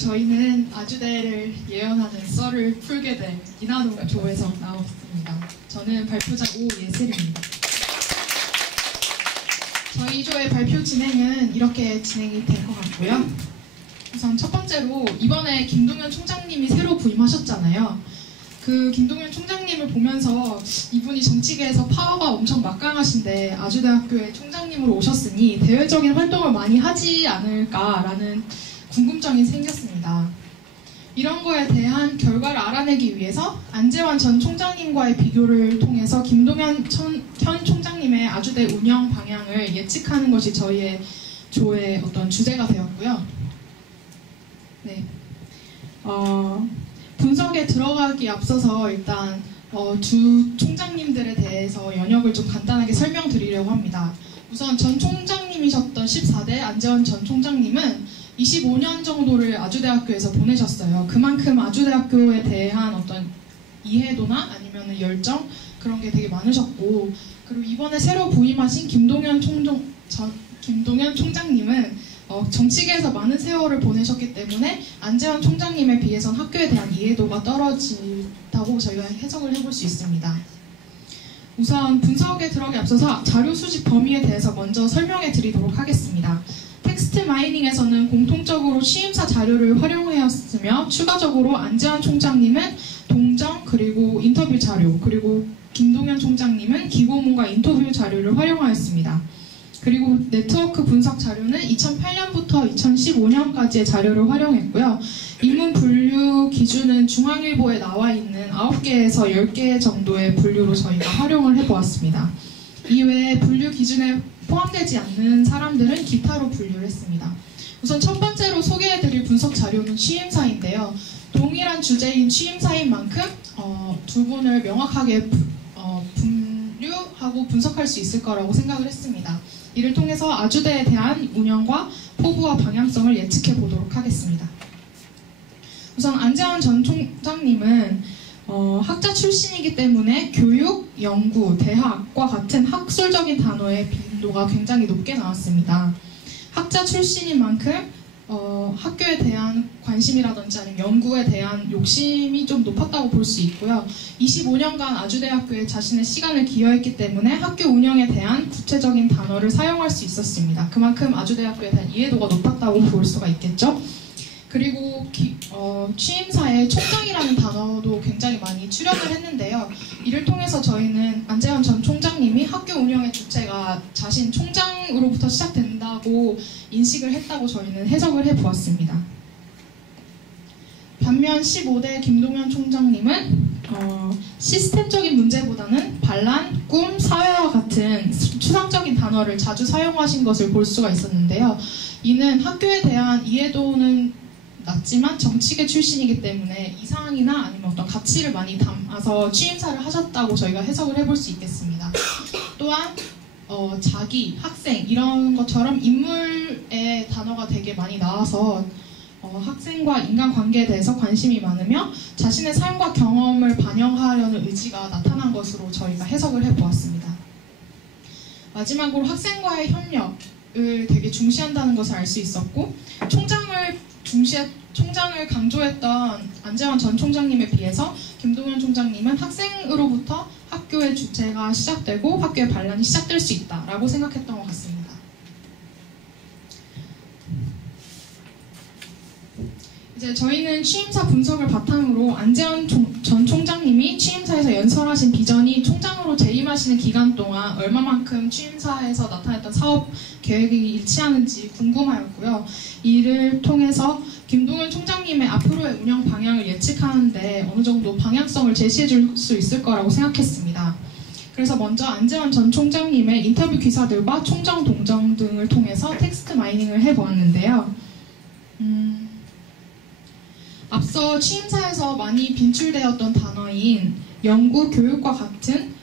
저희는 아주대를 예언하는 썰을 풀게 된 이나노조에서 나왔습니다. 저는 발표자 오예슬입니다. 저희 조의 발표 진행은 이렇게 진행이 될 것 같고요. 우선 첫 번째로 이번에 김동연 총장님이 새로 부임하셨잖아요. 그 김동연 총장님을 보면서 이분이 정치계에서 파워가 엄청 막강하신데 아주대학교에 총장님으로 오셨으니 대외적인 활동을 많이 하지 않을까라는 궁금증이 생겼습니다. 이런 거에 대한 결과를 알아내기 위해서 안재환 전 총장님과의 비교를 통해서 김동연 현 총장님의 아주대 운영 방향을 예측하는 것이 저희의 조의 어떤 주제가 되었고요. 네. 분석에 들어가기 앞서서 일단 주 총장님들에 대해서 연역을 좀 간단하게 설명드리려고 합니다. 우선 전 총장님이셨던 14대 안재환 전 총장님은 25년 정도를 아주대학교에서 보내셨어요. 그만큼 아주대학교에 대한 어떤 이해도나 아니면 열정 그런 게 되게 많으셨고, 그리고 이번에 새로 부임하신 김동연 총장님은 정치계에서 많은 세월을 보내셨기 때문에 안재환 총장님에 비해선 학교에 대한 이해도가 떨어진다고 저희가 해석을 해볼 수 있습니다. 우선 분석에 들어가기 앞서서 자료 수집 범위에 대해서 먼저 설명해 드리도록 하겠습니다. 텍스트 마이닝에서는 공통적으로 취임사 자료를 활용하였으며, 추가적으로 안재환 총장님은 동정 그리고 인터뷰 자료, 그리고 김동연 총장님은 기고문과 인터뷰 자료를 활용하였습니다. 그리고 네트워크 분석 자료는 2008년부터 2015년까지의 자료를 활용했고요. 인문 분류 기준은 중앙일보에 나와 있는 9개에서 10개 정도의 분류로 저희가 활용을 해보았습니다. 이외에 분류 기준에 포함되지 않는 사람들은 기타로 분류를 했습니다. 우선 첫 번째로 소개해드릴 분석 자료는 취임사인데요. 동일한 주제인 취임사인 만큼 두 분을 명확하게 분류하고 분석할 수 있을 거라고 생각을 했습니다. 이를 통해서 아주대에 대한 운영과 포부와 방향성을 예측해 보도록 하겠습니다. 우선 안재환 전 총장님은 학자 출신이기 때문에 교육, 연구, 대학과 같은 학술적인 단어의 빈도가 굉장히 높게 나왔습니다. 학자 출신인 만큼 학교에 대한 관심이라든지 아니면 연구에 대한 욕심이 좀 높았다고 볼 수 있고요. 25년간 아주대학교에 자신의 시간을 기여했기 때문에 학교 운영에 대한 구체적인 단어를 사용할 수 있었습니다. 그만큼 아주대학교에 대한 이해도가 높았다고 볼 수가 있겠죠. 그리고 취임사에 총장이라는 단어도 굉장히 많이 출연을 했는데요. 이를 통해서 저희는 안재환 전 총장님이 학교 운영의 주체가 자신 총장으로부터 시작된다고 인식을 했다고 저희는 해석을 해보았습니다. 반면 15대 김동연 총장님은 시스템적인 문제보다는 반란, 꿈, 사회와 같은 추상적인 단어를 자주 사용하신 것을 볼 수가 있었는데요. 이는 학교에 대한 이해도는 낮지만 정치계 출신이기 때문에 이상이나 아니면 어떤 가치를 많이 담아서 취임사를 하셨다고 저희가 해석을 해볼 수 있겠습니다. 또한 자기, 학생 이런 것처럼 인물의 단어가 되게 많이 나와서 학생과 인간관계에 대해서 관심이 많으며 자신의 삶과 경험을 반영하려는 의지가 나타난 것으로 저희가 해석을 해보았습니다. 마지막으로 학생과의 협력을 되게 중시한다는 것을 알 수 있었고, 총장을 강조했던 안재환 전 총장님에 비해서 김동연 총장님은 학생으로부터 학교의 주체가 시작되고 학교의 반란이 시작될 수 있다라고 생각했던 것 같습니다. 이제 저희는 취임사 분석을 바탕으로 안재환 전 총장님이 취임사에서 연설하신 비전이 총장으로 재임하시는 기간 동안 얼마만큼 취임사에서 나타냈던 사업 계획이 일치하는지 궁금하였고요. 이를 통해서 김동연 총장님의 앞으로의 운영 방향을 예측하는데 어느 정도 방향성을 제시해 줄 수 있을 거라고 생각했습니다. 그래서 먼저 안재환 전 총장님의 인터뷰 기사들과 총정 동정 등을 통해서 텍스트 마이닝을 해보았는데요. 앞서 취임사에서 많이 빈출되었던 단어인 연구, 교육과 같은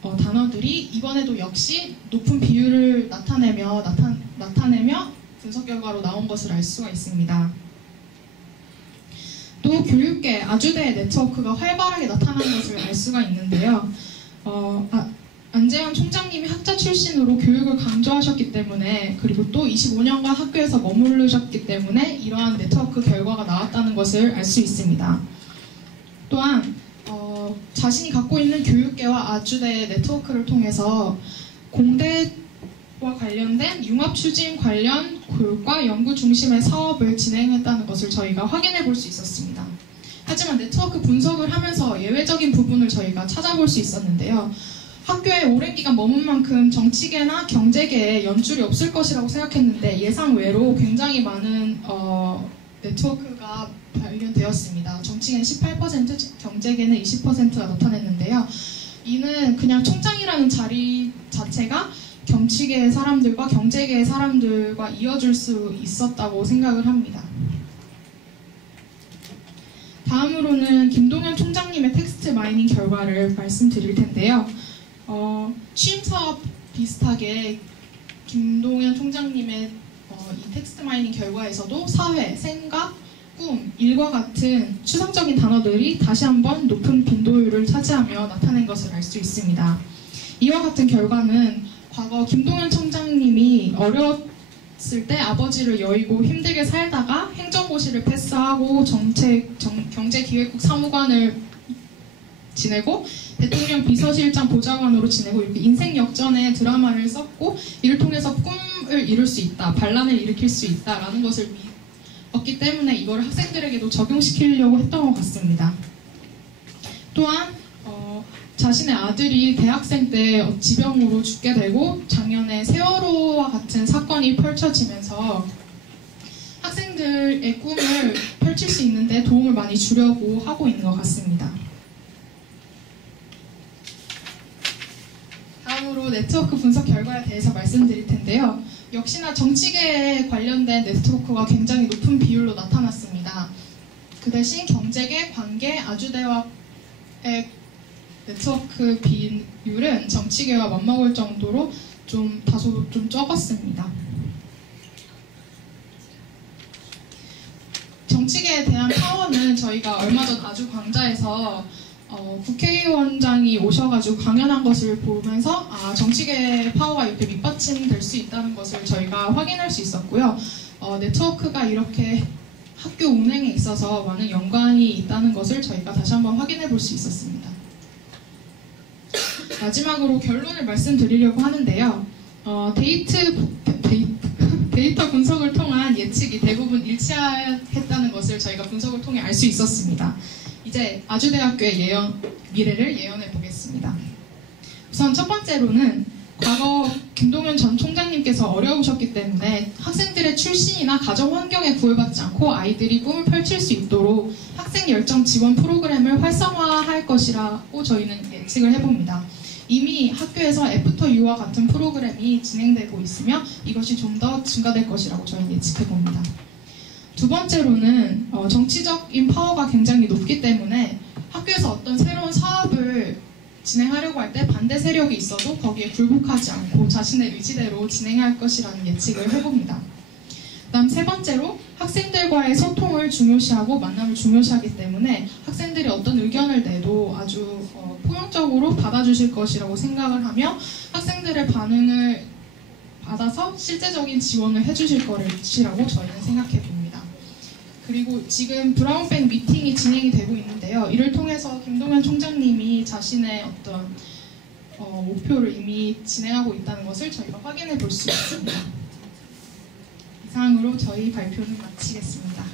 단어들이 이번에도 역시 높은 비율을 나타내며 분석 결과로 나온 것을 알 수가 있습니다. 또 교육계, 아주대 네트워크가 활발하게 나타난 것을 알 수가 있는데요. 안재현 총장님이 학자 출신으로 교육을 강조하셨기 때문에, 그리고 또 25년간 학교에서 머무르셨기 때문에 이러한 네트워크 결과가 나왔다는 것을 알 수 있습니다. 또한 자신이 갖고 있는 교육계와 아주대의 네트워크를 통해서 공대와 관련된 융합 추진 관련 교육과 연구 중심의 사업을 진행했다는 것을 저희가 확인해 볼 수 있었습니다. 하지만 네트워크 분석을 하면서 예외적인 부분을 저희가 찾아볼 수 있었는데요. 학교에 오랜 기간 머문 만큼 정치계나 경제계에 연줄이 없을 것이라고 생각했는데 예상 외로 굉장히 많은 네트워크가 발견되었습니다. 정치계는 18%, 경제계는 20%가 나타냈는데요. 이는 그냥 총장이라는 자리 자체가 정치계의 사람들과 경제계의 사람들과 이어줄 수 있었다고 생각을 합니다. 다음으로는 김동연 총장님의 텍스트 마이닝 결과를 말씀드릴 텐데요. 취임사업 비슷하게 김동연 총장님의 이 텍스트 마이닝 결과에서도 사회, 생각, 꿈, 일과 같은 추상적인 단어들이 다시 한번 높은 빈도율을 차지하며 나타낸 것을 알 수 있습니다. 이와 같은 결과는 과거 김동연 총장님이 어렸을 때 아버지를 여의고 힘들게 살다가 행정고시를 패스하고 경제기획국 사무관을 지내고 대통령 비서실장 보좌관으로 지내고 이렇게 인생 역전의 드라마를 썼고 이를 통해서 꿈을 이룰 수 있다, 반란을 일으킬 수 있다라는 것을 믿었기 때문에 이걸 학생들에게도 적용시키려고 했던 것 같습니다. 또한 자신의 아들이 대학생 때 지병으로 죽게 되고 작년에 세월호와 같은 사건이 펼쳐지면서 학생들의 꿈을 펼칠 수 있는데 도움을 많이 주려고 하고 있는 것 같습니다. 다음으로 네트워크 분석 결과에 대해서 말씀드릴 텐데요. 역시나 정치계에 관련된 네트워크가 굉장히 높은 비율로 나타났습니다. 그 대신 경제계, 관계, 아주대와의 네트워크 비율은 정치계와 맞먹을 정도로 다소 적었습니다. 정치계에 대한 파워는 저희가 얼마 전 아주 광자에서 국회의원장이 오셔가지고 강연한 것을 보면서 정치계의 파워가 이렇게 밑받침될 수 있다는 것을 저희가 확인할 수 있었고요. 네트워크가 이렇게 학교 운행에 있어서 많은 연관이 있다는 것을 저희가 다시 한번 확인해 볼 수 있었습니다. 마지막으로 결론을 말씀드리려고 하는데요. 데이터 분석을 통한 예측이 대부분 일치했다는 것을 저희가 분석을 통해 알 수 있었습니다. 이제 아주대학교의 미래를 예언해 보겠습니다. 우선 첫 번째로는 과거 김동연 전 총장님께서 어려우셨기 때문에 학생들의 출신이나 가정 환경에 구애받지 않고 아이들이 꿈을 펼칠 수 있도록 학생 열정 지원 프로그램을 활성화할 것이라고 저희는 예측을 해봅니다. 이미 학교에서 애프터 유와 같은 프로그램이 진행되고 있으며 이것이 좀 더 증가될 것이라고 저희는 예측해봅니다. 두 번째로는 정치적인 파워가 굉장히 높기 때문에 학교에서 어떤 새로운 사업을 진행하려고 할 때 반대 세력이 있어도 거기에 굴복하지 않고 자신의 의지대로 진행할 것이라는 예측을 해봅니다. 다음 세 번째로 학생들과의 소통을 중요시하고 만남을 중요시하기 때문에 학생들이 어떤 의견을 내도 아주 포용적으로 받아주실 것이라고 생각을 하며 학생들의 반응을 받아서 실제적인 지원을 해주실 것이라고 저희는 생각해 봅니다. 그리고 지금 브라운뱅 미팅이 진행이 되고 있는데요. 이를 통해서 김동연 총장님이 자신의 어떤 목표를 이미 진행하고 있다는 것을 저희가 확인해 볼 수 있습니다. 이상으로 저희 발표는 마치겠습니다.